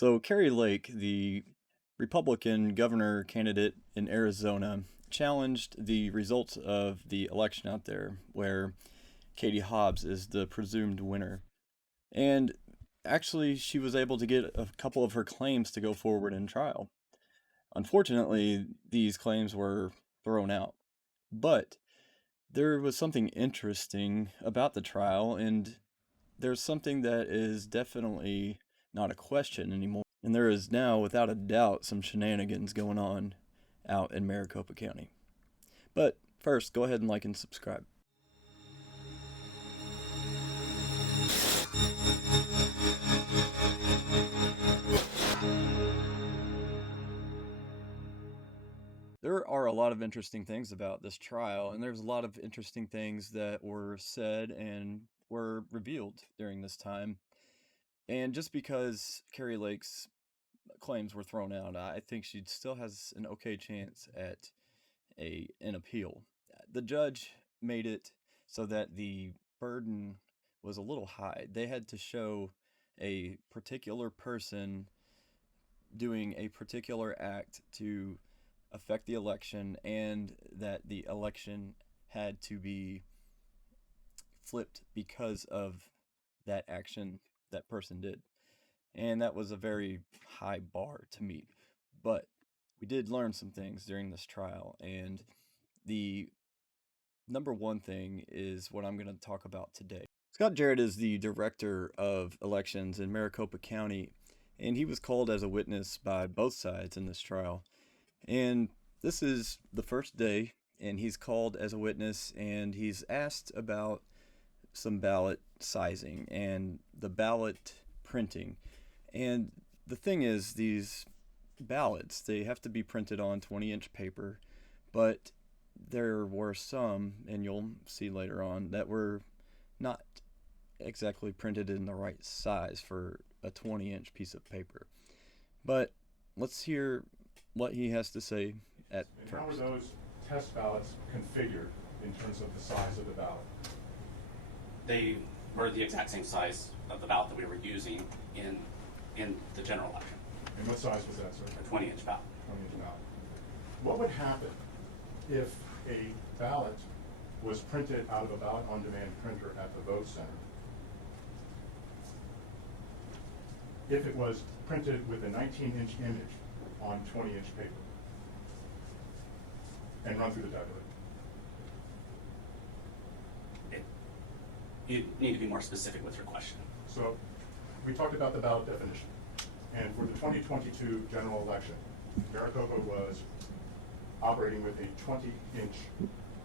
So, Kari Lake, the Republican governor candidate in Arizona, challenged the results of the election out there, where Katie Hobbs is the presumed winner. And actually, she was able to get a couple of her claims to go forward in trial. Unfortunately, these claims were thrown out. But there was something interesting about the trial, and there's something that is definitely not a question anymore. And there is now, without a doubt, some shenanigans going on out in Maricopa County. But first, go ahead and like and subscribe. There are a lot of interesting things about this trial, and there's a lot of interesting things that were said and were revealed during this time. And just because Kari Lake's claims were thrown out, I think she still has an okay chance at an appeal. The judge made it so that the burden was a little high. They had to show a particular person doing a particular act to affect the election, and that the election had to be flipped because of that action that person did. And that was a very high bar to meet. But we did learn some things during this trial, and the number one thing is what I'm going to talk about today. Scott Jarrett is the director of elections in Maricopa County, and he was called as a witness by both sides in this trial. And this is the first day, and he's called as a witness, and he's asked about some ballot sizing and the ballot printing. And the thing is, these ballots, they have to be printed on 20-inch paper, but there were some, and you'll see later on, that were not exactly printed in the right size for a 20-inch piece of paper. But let's hear what he has to say at and first. how were those test ballots configured in terms of the size of the ballot? They were the exact same size of the ballot that we were using in the general election, And what size was that, sir? a 20-inch ballot. 20-inch ballot. What would happen if a ballot was printed out of a ballot-on-demand printer at the vote center? If it was printed with a 19-inch image on 20-inch paper and run through the tabulator? You need to be more specific with your question. So we talked about the ballot definition. And for the 2022 general election, Maricopa was operating with a 20-inch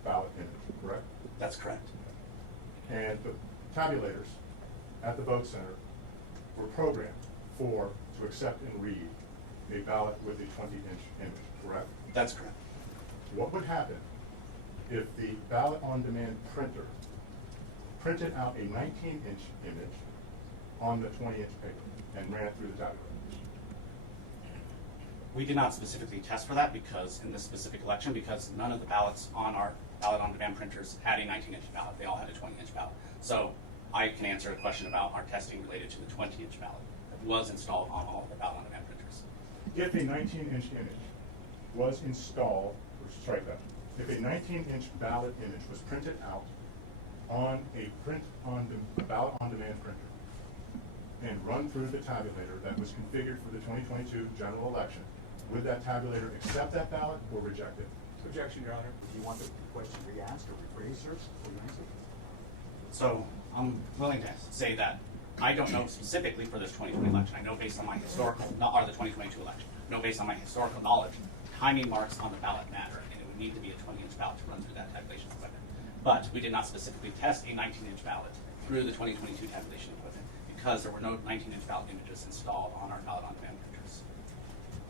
ballot image, correct? That's correct. And the tabulators at the vote center were programmed to accept and read a ballot with a 20-inch image, correct? That's correct. What would happen if the ballot on demand printer printed out a 19-inch image on the 20-inch paper and ran it through the tabulator? We did not specifically test for that because in this specific election, because none of the ballots on our ballot on demand printers had a 19-inch ballot. They all had a 20-inch ballot. So I can answer a question about our testing related to the 20-inch ballot that was installed on all of the ballot on demand printers. If a 19-inch image was installed, or strike that, if a 19-inch ballot image was printed out on a ballot on demand printer and run through the tabulator that was configured for the 2022 general election, would that tabulator accept that ballot or reject it? Objection, Your Honor. Do you want the question re-asked or rephrased, sir, before you answer? So I'm willing to say that I don't know specifically for this 2020 election. I know based on my historical, or the 2022 election, I know based on my historical knowledge, timing marks on the ballot matter, and it would need to be a 20-inch ballot to run through that tabulation equipment. But we did not specifically test a 19-inch ballot through the 2022 tabulation equipment because there were no 19-inch ballot images installed on our ballot on demand printers.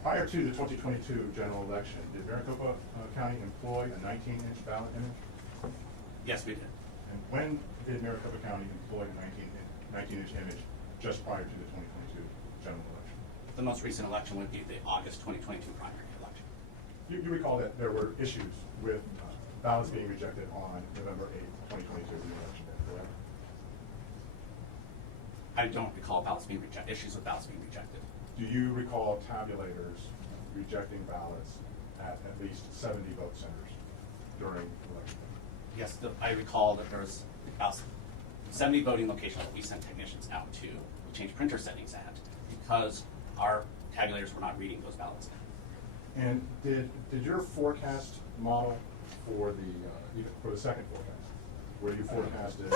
Prior to the 2022 general election, did Maricopa County employ a 19-inch ballot image? Yes, we did. And when did Maricopa County employ a 19-inch image just prior to the 2022 general election? The most recent election would be the August 2022 primary election. You recall that there were issues with ballots being rejected on November 8th, 2022 election day, correct? I don't recall ballots being rejected, issues with ballots being rejected. do you recall tabulators rejecting ballots at least 70 vote centers during election day? Yes, I recall that there was about 70 voting locations that we sent technicians out to change printer settings at because our tabulators were not reading those ballots. And did your forecast model for the second forecast, where you forecasted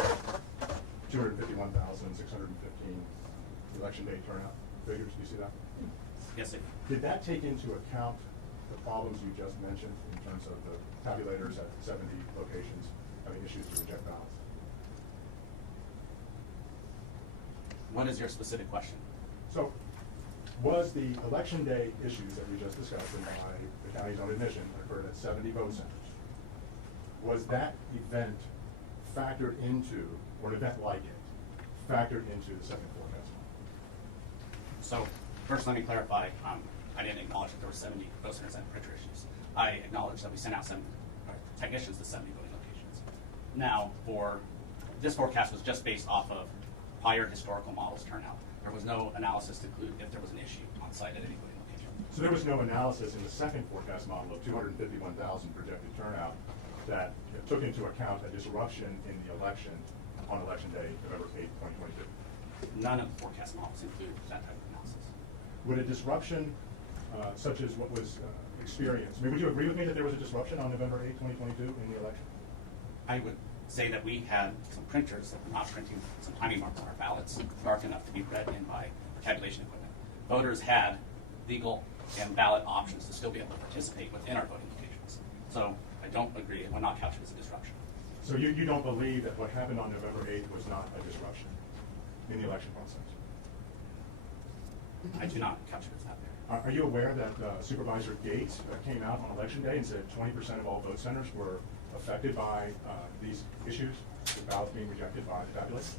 251,615 election day turnout figures, do you see that? Yes, sir. Did that take into account the problems you just mentioned in terms of the tabulators at 70 locations having issues to reject ballots? What is your specific question? So, was the election day issues that we just discussed and by the county's own admission occurred at 70 vote centers, was that event factored into, or an event like it, factored into the second forecast? So, first let me clarify, I didn't acknowledge that there were 70 vote centers and printer issues. I acknowledged that we sent out some technicians to 70 voting locations. Now, this forecast was just based off of prior historical models turnout. There was no analysis to include if there was an issue on site at any voting location. So there was no analysis in the second forecast model of 251,000 projected turnout that took into account a disruption in the election on election day, November 8, 2022. None of the forecast models include that type of analysis. Would a disruption such as what was experienced, I mean, would you agree with me that there was a disruption on November 8, 2022 in the election? I would say that we had some printers that were not printing some timing marks on our ballots dark enough to be read in by tabulation equipment. Voters had legal and ballot options to still be able to participate within our voting locations. So I don't agree it would not capture as a disruption. So you don't believe that what happened on November 8th was not a disruption in the election process? I do not capture it as that there. Are you aware that Supervisor Gates came out on election day and said 20% of all vote centers were affected by these issues, the ballots being rejected by the tabulators?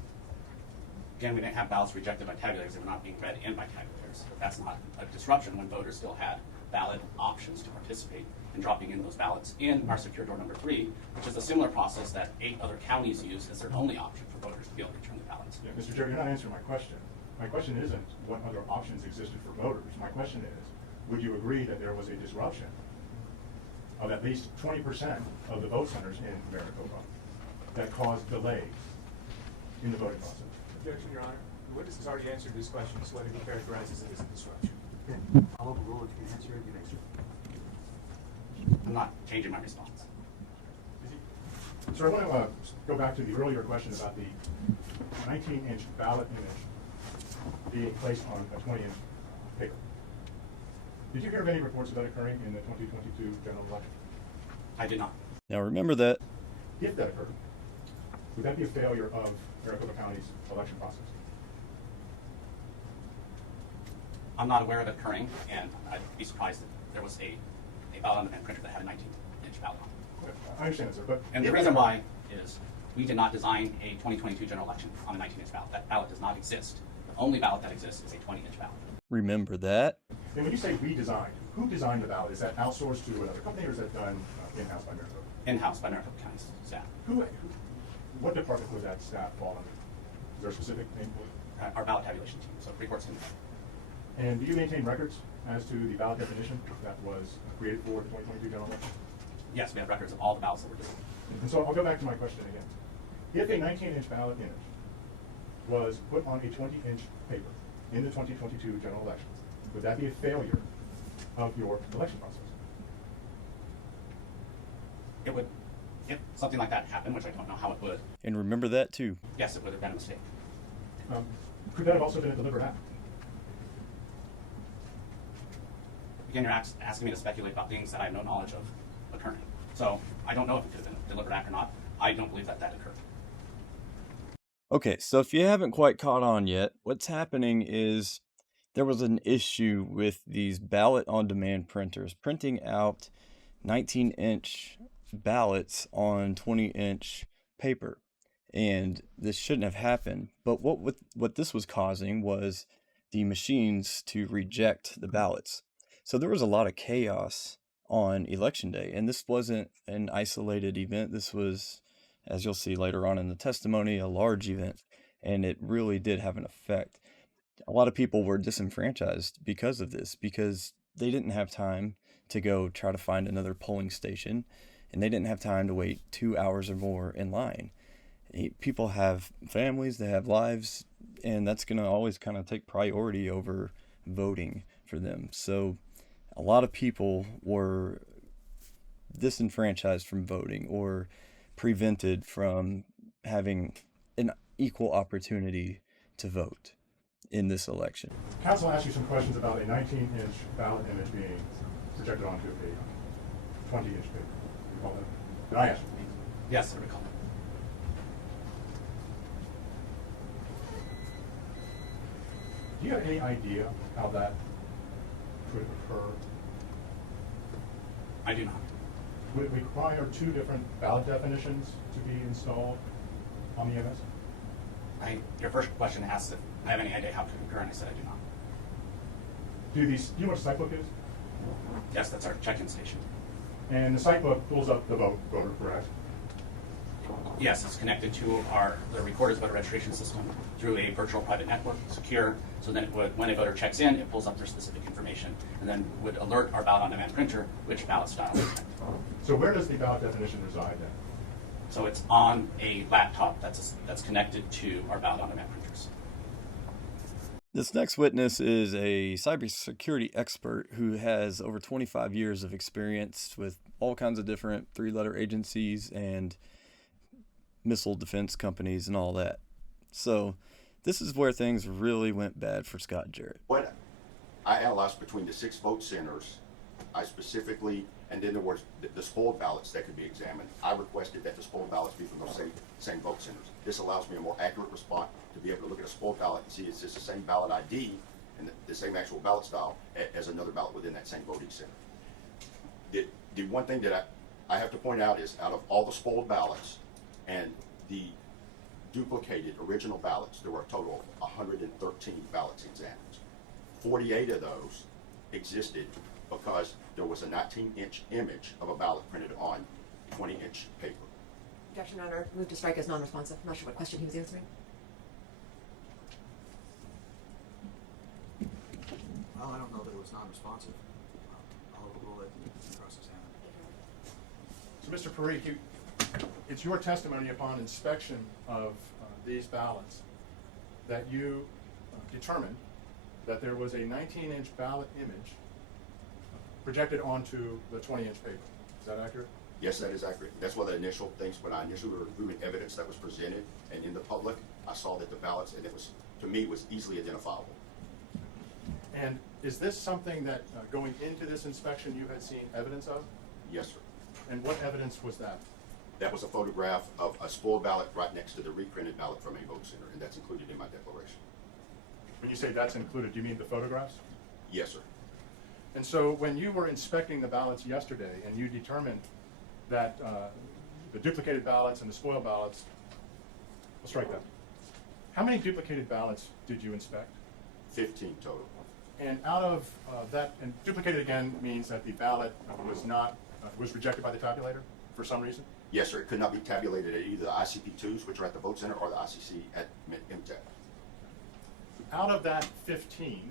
Again, we didn't have ballots rejected by tabulators that were not being read in by tabulators. That's not a disruption when voters still had valid options to participate in dropping in those ballots in our secure door number 3, which is a similar process that 8 other counties use as their only option for voters to be able to return the ballots. Yeah, Mr. Jarrett, you're not answering my question. My question isn't what other options existed for voters. My question is, would you agree that there was a disruption of at least 20% of the vote centers in Maricopa that caused delays in the voting process? Objection, Your Honor. The witness has already answered this question, so let it be characterized as a disruption. Okay, I'll overrule if you can answer it, you answer. I'm not changing my response. So I want to go back to the earlier question about the 19-inch ballot image being placed on a 20-inch paper. Did you hear of any reports of that occurring in the 2022 general election? I did not. Now remember that If that occurred, would that be a failure of Maricopa County's election process? I'm not aware of it occurring, and I'd be surprised if there was a ballot on demand printer that had a 19-inch ballot on it. I understand, sir, but... And the reason why is we did not design a 2022 general election on a 19-inch ballot. That ballot does not exist. The only ballot that exists is a 20-inch ballot. remember that. And when you say redesigned, who designed the ballot? Is that outsourced to another company, or is that done in-house by Maricopa? In-house by Maricopa County staff. What department was that staff fall under? Is there a specific name for it? Our ballot tabulation team, so reports to me. And do you maintain records as to the ballot definition that was created for the 2022 general election? Yes, we have records of all the ballots that were designed. And so I'll go back to my question again. If a 19-inch ballot image was put on a 20-inch paper in the 2022 general election, would that be a failure of your election process? It would, if something like that happened, which I don't know how it would, And remember that too. yes, it would have been a mistake. Could that have also been a deliberate act? Again, you're asking me to speculate about things that I have no knowledge of occurring. So I don't know if it could have been a deliberate act or not. I don't believe that occurred. Okay, so if you haven't quite caught on yet, what's happening is there was an issue with these ballot on demand printers printing out 19-inch ballots on 20-inch paper. And this shouldn't have happened. But what this was causing was the machines to reject the ballots. So there was a lot of chaos on election day. And this wasn't an isolated event. This was, as you'll see later on in the testimony, a large event. And it really did have an effect. a lot of people were disenfranchised because of this, because they didn't have time to go try to find another polling station, and they didn't have time to wait 2 hours or more in line. People have families, they have lives, and that's going to always kind of take priority over voting for them. So a lot of people were disenfranchised from voting or prevented from having an equal opportunity to vote in this election. Council asked you some questions about a 19-inch ballot image being projected onto a 20-inch paper. Recall that? Did I ask you? Yes, I recall. Do you have any idea how that could occur? I do not. Would it require two different ballot definitions to be installed on the MS? Your first question asks if I have any idea how it could occur, and I said I do not. Do you know what a site book is? Yes, that's our check-in station. And the site book pulls up the voter, correct? Yes, it's connected to the recorder's voter registration system through a virtual private network, secure, so then it would, when a voter checks in, it pulls up their specific information and then would alert our ballot on demand printer which ballot style is checked. So where does the ballot definition reside then? So it's on a laptop that's connected to our ballot on demand printers. This next witness is a cybersecurity expert who has over 25 years of experience with all kinds of different three-letter agencies and missile defense companies and all that. So this is where things really went bad for Scott Jarrett. What I analyzed between the 6 vote centers, I specifically, and then there was the spoiled ballots that could be examined. I requested that the spoiled ballots be from those same vote centers. This allows me a more accurate response to be able to look at a spoiled ballot and see it's just the same ballot ID and the same actual ballot style as another ballot within that same voting center. The one thing that I have to point out is out of all the spoiled ballots and the duplicated original ballots, there were a total of 113 ballots examined. 48 of those existed because there was a 19-inch image of a ballot printed on 20-inch paper. Objection, Your Honor. Move to strike as non-responsive. I'm not sure what question he was answering. Well, I don't know that it was non-responsive. We'll let the cross-examine. So Mr. Parikh, it's your testimony upon inspection of these ballots that you determined that there was a 19-inch ballot image projected onto the 20-inch paper. Is that accurate? Yes, that is accurate. That's one of the initial things when I initially were reviewing evidence that was presented and in the public, I saw that the ballots, and it was, to me, was easily identifiable. And is this something that going into this inspection you had seen evidence of? Yes, sir. And what evidence was that? That was a photograph of a spoiled ballot right next to the reprinted ballot from a vote center, and that's included in my declaration. When you say that's included, do you mean the photographs? Yes, sir. And so when you were inspecting the ballots yesterday and you determined that the duplicated ballots and the spoiled ballots, we'll strike that. How many duplicated ballots did you inspect? 15 total. And out of that, and duplicated again means that the ballot was rejected by the tabulator for some reason? Yes, sir. It could not be tabulated at either the ICP2s, which are at the vote center, or the ICC at MTEC. Out of that 15,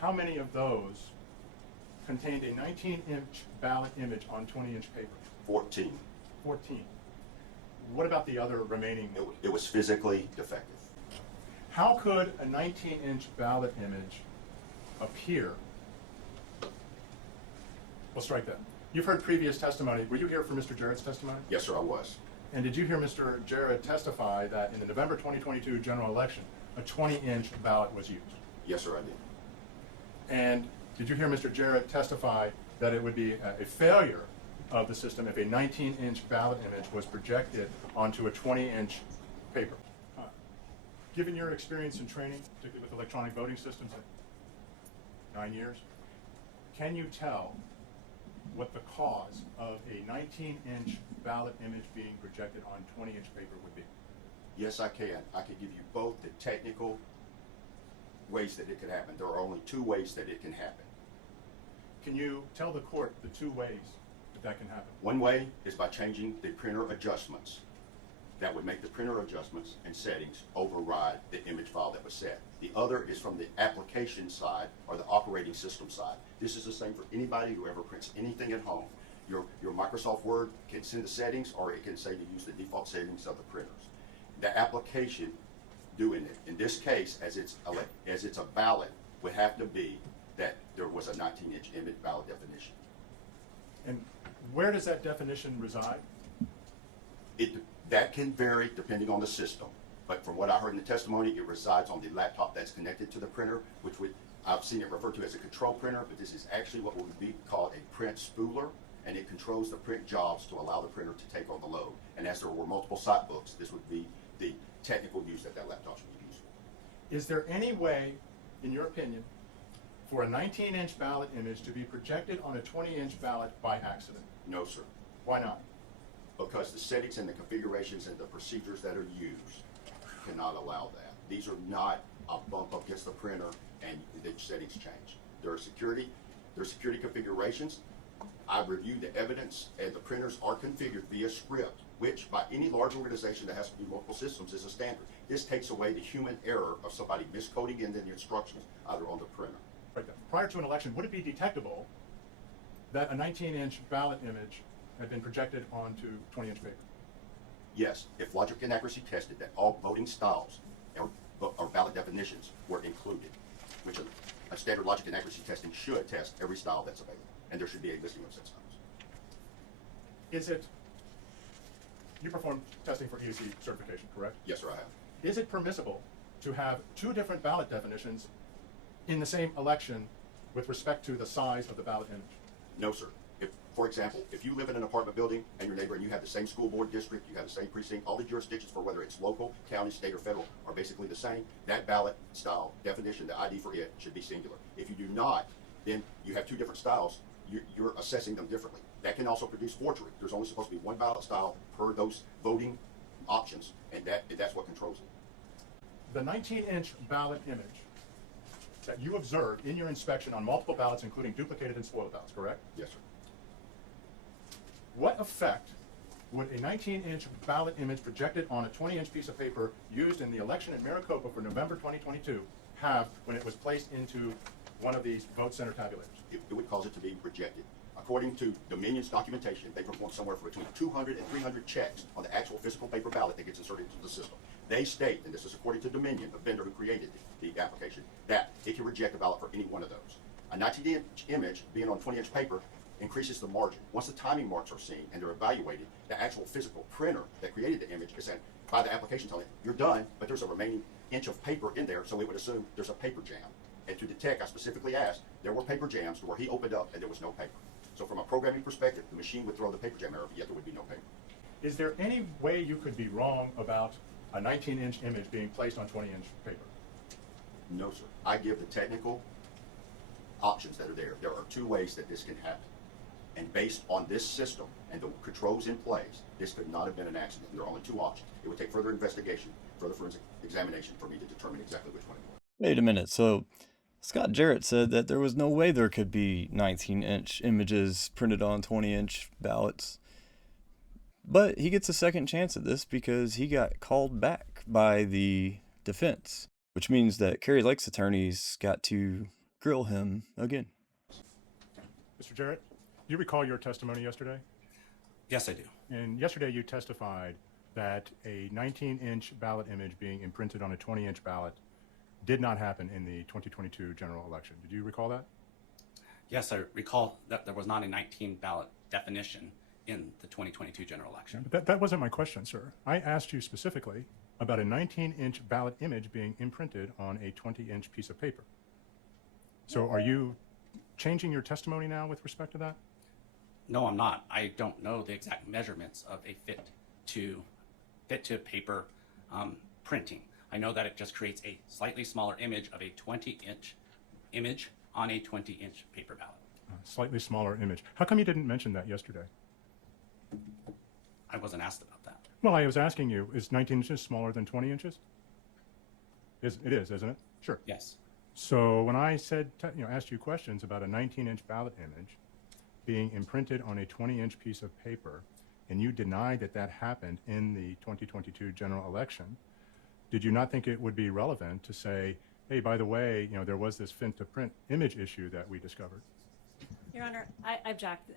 how many of those contained a 19-inch ballot image on 20-inch paper? 14. 14. What about the other remaining? It was physically defective. How could a 19-inch ballot image appear? We'll strike that. You've heard previous testimony. Were you here for Mr. Jarrett's testimony? Yes, sir, I was. And did you hear Mr. Jarrett testify that in the November 2022 general election, a 20-inch ballot was used? Yes, sir, I did. And did you hear Mr. Jarrett testify that it would be a failure of the system if a 19-inch ballot image was projected onto a 20-inch paper? Given your experience and training, particularly with electronic voting systems, 9 years, can you tell what the cause of a 19-inch ballot image being projected on 20-inch paper would be? Yes, I can. I can give you both the technical ways that it could happen. There are only 2 ways that it can happen. Can you tell the court the 2 ways that can happen? One way is by changing the printer adjustments that would make the printer adjustments and settings override the image file that was set. The other is from the application side or the operating system side. This is the same for anybody who ever prints anything at home. Your Microsoft Word can send the settings, or it can say to use the default settings of the printers. The application doing it, in this case, as it's a ballot, would have to be that there was a 19-inch image ballot definition. And where does that definition reside? That can vary depending on the system, but from what I heard in the testimony, it resides on the laptop that's connected to the printer, I've seen it referred to as a control printer, but this is actually what would be called a print spooler, and it controls the print jobs to allow the printer to take on the load. And as there were multiple site books, this would be the technical use that laptop should be used for. Is there any way, in your opinion, for a 19-inch ballot image to be projected on a 20-inch ballot by accident? No, sir. Why not? Because the settings and the configurations and the procedures that are used cannot allow that. These are not a bump up against the printer and the settings change. There are security configurations. I've reviewed the evidence, and the printers are configured via script, which by any large organization that has to do multiple systems is a standard. This takes away the human error of somebody miscoding in the instructions either on the printer. Right. Prior to an election, would it be detectable that a 19-inch ballot image had been projected onto 20-inch paper? Yes, if logic and accuracy tested that all voting styles or ballot definitions were included, which a standard logic and accuracy testing should test every style that's available, and there should be a listing of such styles. You perform testing for EDC certification, correct? Yes, sir, I have. Is it permissible to have two different ballot definitions in the same election with respect to the size of the ballot image? No, sir. For example, if you live in an apartment building and your neighbor and you have the same school board district, you have the same precinct, all the jurisdictions for whether it's local, county, state, or federal are basically the same, that ballot style definition, the ID for it, should be singular. If you do not, then you have two different styles, you're assessing them differently. That can also produce forgery. There's only supposed to be one ballot style per those voting options, and that's what controls it. The 19-inch ballot image that you observed in your inspection on multiple ballots, including duplicated and spoiled ballots, correct? Yes, sir. What effect would a 19-inch ballot image projected on a 20-inch piece of paper used in the election in Maricopa for November 2022 have when it was placed into one of these vote center tabulators? It would cause it to be rejected. According to Dominion's documentation, they perform somewhere between 200 and 300 checks on the actual physical paper ballot that gets inserted into the system. They state, and this is according to Dominion, the vendor who created the application, that it can reject a ballot for any one of those. A 19-inch image being on 20-inch paper increases the margin. Once the timing marks are seen and they're evaluated, the actual physical printer that created the image is sent by the application telling it, you're done, but there's a remaining inch of paper in there, so it would assume there's a paper jam. And to detect, I specifically asked, there were paper jams to where he opened up and there was no paper. So from a programming perspective, the machine would throw the paper jam error, but yet there would be no paper. Is there any way you could be wrong about a 19-inch image being placed on 20-inch paper? No, sir. I give the technical options that are there. There are two ways that this can happen. And based on this system and the controls in place, this could not have been an accident. There are only two options. It would take further investigation, further forensic examination for me to determine exactly which one it was. Wait a minute. So Scott Jarrett said that there was no way there could be 19-inch images printed on 20-inch ballots. But he gets a second chance at this because he got called back by the defense, which means that Kari Lake's attorneys got to grill him again. Mr. Jarrett, do you recall your testimony yesterday? Yes, I do. And yesterday you testified that a 19-inch ballot image being imprinted on a 20-inch ballot did not happen in the 2022 general election. Did you recall that? Yes, I recall that there was not a 19 ballot definition in the 2022 general election. But that wasn't my question, sir. I asked you specifically about a 19-inch ballot image being imprinted on a 20-inch piece of paper. So are you changing your testimony now with respect to that? No, I'm not. I don't know the exact measurements of a fit to paper printing. I know that it just creates a slightly smaller image of a 20-inch image on a 20-inch paper ballot. Slightly smaller image. How come you didn't mention that yesterday? I wasn't asked about that. Well, I was asking you, is 19 inches smaller than 20 inches? It is, isn't it? Sure. Yes. So when I said, asked you questions about a 19-inch ballot image being imprinted on a 20-inch piece of paper, and you denied that that happened in the 2022 general election, did you not think it would be relevant to say, hey, by the way, there was this fin-to-print image issue that we discovered? Your Honor, I object.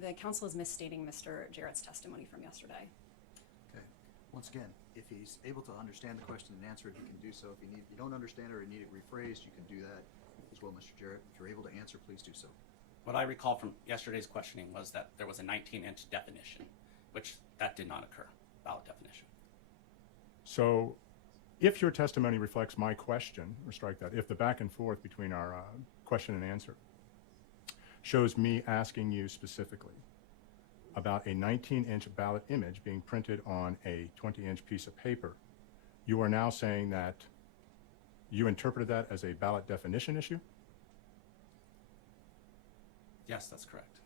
The counsel is misstating Mr. Jarrett's testimony from yesterday. Okay. Once again, if he's able to understand the question and answer it, he can do so. If you don't understand it or need it rephrased, you can do that as well, Mr. Jarrett. If you're able to answer, please do so. What I recall from yesterday's questioning was that there was a 19-inch definition, which that did not occur, ballot definition. So if your testimony reflects my question, or strike that, if the back and forth between our question and answer shows me asking you specifically about a 19-inch ballot image being printed on a 20-inch piece of paper, you are now saying that you interpreted that as a ballot definition issue? Yes, that's correct.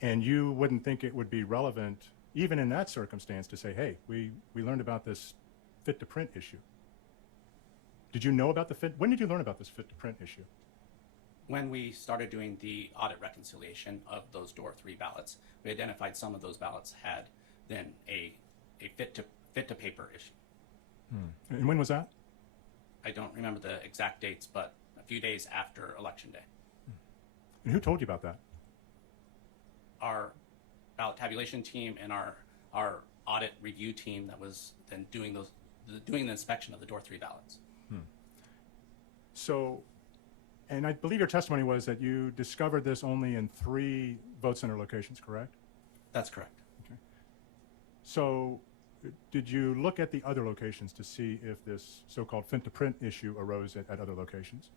And you wouldn't think it would be relevant, even in that circumstance, to say, hey, we learned about this fit-to-print issue. Did you know about when did you learn about this fit-to-print issue? When we started doing the audit reconciliation of those door 3 ballots, we identified some of those ballots had then a fit to paper issue. And when was that? I don't remember the exact dates, but a few days after Election Day. And who told you about that? Our ballot tabulation team and our audit review team that was then doing the inspection of the door 3 ballots. So, and I believe your testimony was that you discovered this only in 3 vote center locations, correct? That's correct. Okay. So, did you look at the other locations to see if this so-called fit-to-print issue arose at other locations?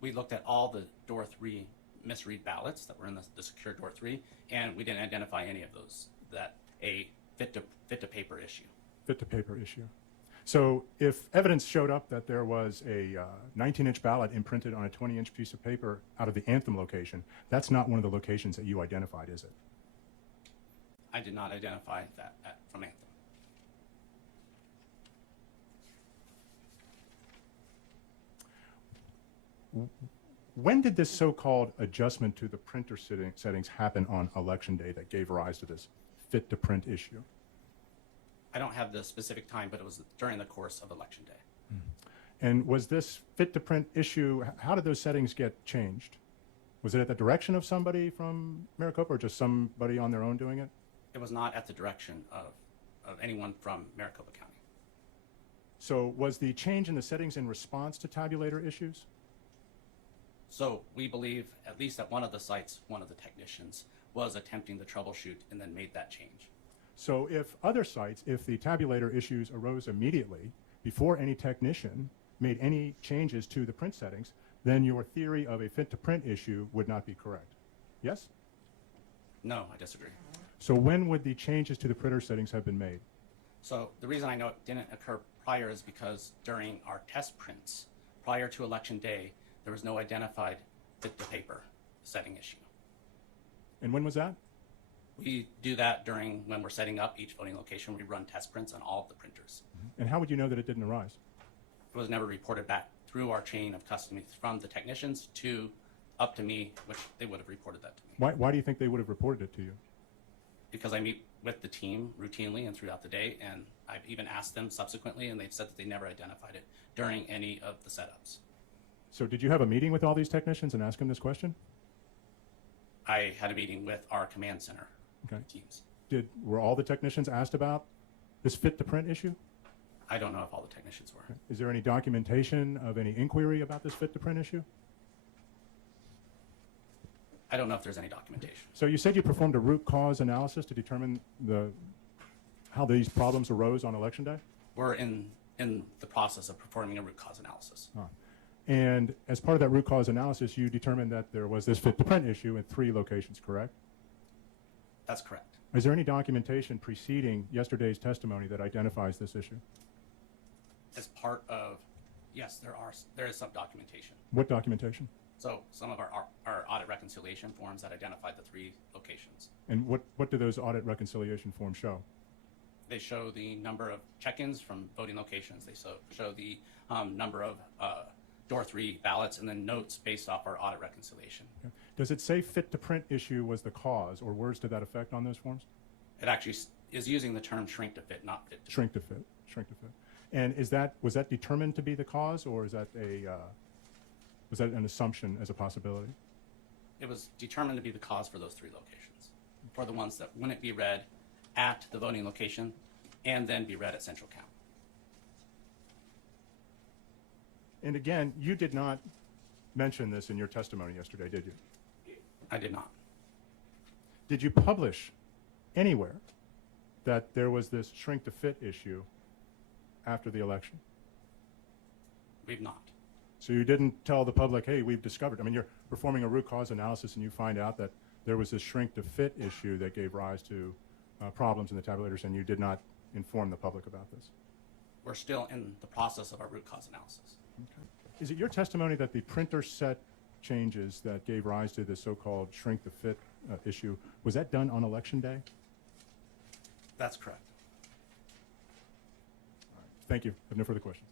We looked at all the door 3 misread ballots that were in the secure door 3, and we didn't identify any of those that a fit to paper issue. Fit-to-paper issue. So if evidence showed up that there was a 19-inch ballot imprinted on a 20-inch piece of paper out of the Anthem location, that's not one of the locations that you identified, is it? I did not identify that from Anthem. When did this so-called adjustment to the printer settings happen on Election Day that gave rise to this fit-to-print issue? I don't have the specific time, but it was during the course of Election Day. And was this fit-to-print issue, how did those settings get changed? Was it at the direction of somebody from Maricopa or just somebody on their own doing it? It was not at the direction of anyone from Maricopa County. So was the change in the settings in response to tabulator issues? So we believe, at least at one of the sites, one of the technicians was attempting to troubleshoot and then made that change. So if other sites, if the tabulator issues arose immediately before any technician made any changes to the print settings, then your theory of a fit-to-print issue would not be correct. Yes? No, I disagree. So when would the changes to the printer settings have been made? So the reason I know it didn't occur prior is because during our test prints, prior to Election Day, there was no identified fit-to-paper setting issue. And when was that? We do that when we're setting up each voting location. We run test prints on all of the printers. And how would you know that it didn't arise? It was never reported back through our chain of custody from the technicians to up to me, which they would have reported that to me. Why do you think they would have reported it to you? Because I meet with the team routinely and throughout the day, and I've even asked them subsequently, and they've said that they never identified it during any of the setups. So did you have a meeting with all these technicians and ask them this question? I had a meeting with our command center teams. Were all the technicians asked about this fit-to-print issue? I don't know if all the technicians were. Okay. Is there any documentation of any inquiry about this fit-to-print issue? I don't know if there's any documentation. So you said you performed a root cause analysis to determine how these problems arose on Election Day? We're in the process of performing a root cause analysis. And as part of that root cause analysis, you determined that there was this fit-to-print issue in 3 locations, correct? That's correct. Is there any documentation preceding yesterday's testimony that identifies this issue? As part of, yes, there is some documentation. What documentation? So some of our audit reconciliation forms that identified the 3 locations. And what do those audit reconciliation forms show? They show the number of check-ins from voting locations. They show the number of door 3 ballots and then notes based off our audit reconciliation. Does it say fit to print issue was the cause, or words to that effect on those forms? It actually is using the term shrink to fit, not fit to Shrink to fit, shrink to fit. And was that determined to be the cause, or is that was that an assumption as a possibility? It was determined to be the cause for those 3 locations, for the ones that wouldn't be read at the voting location and then be read at central count. And again, you did not mention this in your testimony yesterday, did you? I did not. Did you publish anywhere that there was this shrink to fit issue after the election? We've not. So you didn't tell the public, hey, we've discovered. I mean, you're performing a root cause analysis and you find out that there was this shrink to fit issue that gave rise to problems in the tabulators, and you did not inform the public about this. We're still in the process of our root cause analysis. Okay. Is it your testimony that the printer set changes that gave rise to the so-called shrink to fit issue, was that done on election day? That's correct. All right. Thank you. I have no further questions.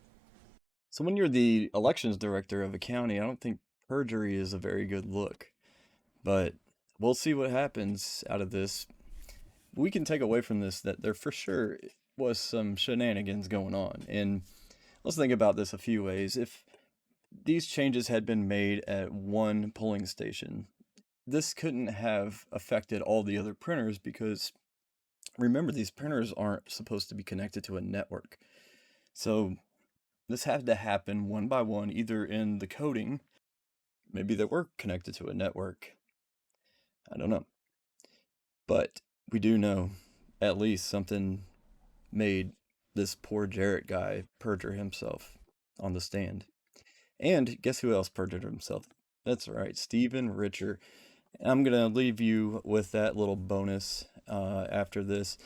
So when you're the elections director of a county, I don't think perjury is a very good look. But we'll see what happens out of this. We can take away from this that there for sure was some shenanigans going on. And let's think about this a few ways. If these changes had been made at one polling station, this couldn't have affected all the other printers because remember, these printers aren't supposed to be connected to a network. So this had to happen one by one, either in the coding, maybe they were connected to a network. I don't know. But we do know at least something made this poor Jarrett guy perjure himself on the stand. And guess who else perjured himself? That's right, Stephen Richer. I'm going to leave you with that little bonus after this.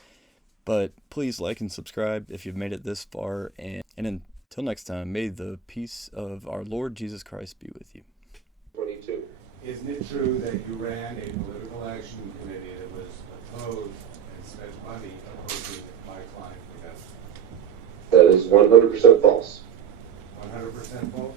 But please like and subscribe if you've made it this far. And until next time, may the peace of our Lord Jesus Christ be with you. 22. Isn't it true that you ran a political action committee that was opposed and spent money opposing my client for that? That is 100% false. 100% false?